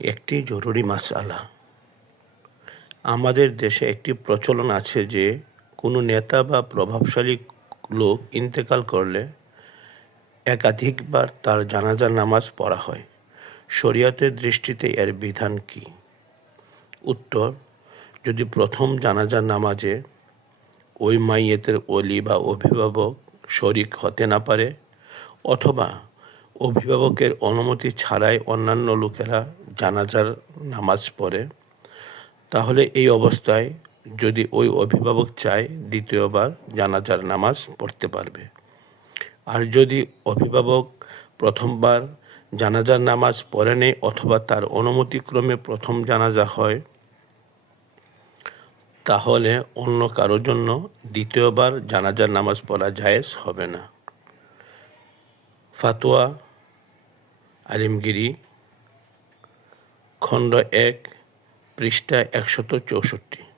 একটি জরুরি মাসআলা। আমাদের দেশে একটি প্রচলন আছে যে কোনো নেতা বা প্রভাবশালী লোক ইন্তেকাল করলে একাধিকবার তার জানাজার নামাজ পড়া হয়। শরীয়তের দৃষ্টিতে এর বিধান কি? উত্তর: যদি প্রথম জানাজার নামাজে ওই মাইয়েতের ওলি বা অভিভাবক শরিক হতে না পারে, অথবা অভিভাবকের অনুমতি ছাড়াই অন্যান্য লোকেরা জানাজার নামাজ পড়ে, তাহলে এই অবস্থায় যদি ওই অভিভাবক চায় দ্বিতীয়বার জানাজার নামাজ পড়তে পারবে। আর যদি অভিভাবক প্রথমবার জানাজার নামাজ পড়েনি অথবা তার অনুমতিক্রমে প্রথম জানাজা হয়, তাহলে অন্য কারোর জন্য দ্বিতীয়বার জানাজার নামাজ পড়া জায়েজ হবে না। ফাতোয়া আলিমগিরি, খণ্ড 1, পৃষ্ঠা 164।